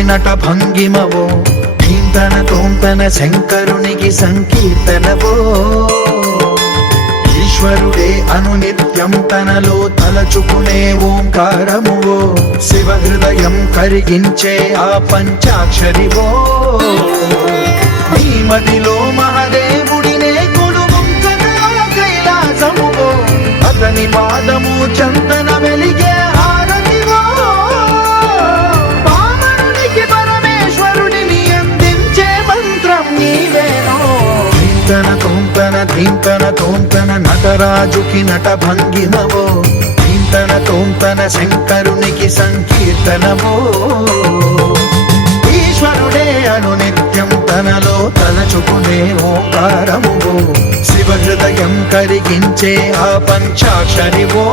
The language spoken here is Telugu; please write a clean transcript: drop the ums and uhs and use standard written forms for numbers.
నట భంగిమవో ధీంతన తోంతన శంకరునికి సంకీర్తనవో ఈశ్వరుడే అనునిత్యం తనలో తలచుకునే ఓంకారమువో శివ హృదయం కరిగించే ఆ పంచాక్షరివో నీ మదిలో మహాదేవుడినే కొలువుంచగా కైలాసమువో అతని పాదము చందన వెలిగే హారతివో పామరునికి పరమేశ్వరుడిని అందించే మంత్రం నీవేనో ధీంతన తోంతన ధీంతన తోంతన నటరాజుకి నట భంగిమవో ధీంతన తోంతన శంకరునికి సంకీర్తనవో ఈశ్వరుడే అనునిత్యం తనలో తలచుకునే ఓంకారమువో శివ హృదయం కరిగించే ఆ పంచాక్షరివో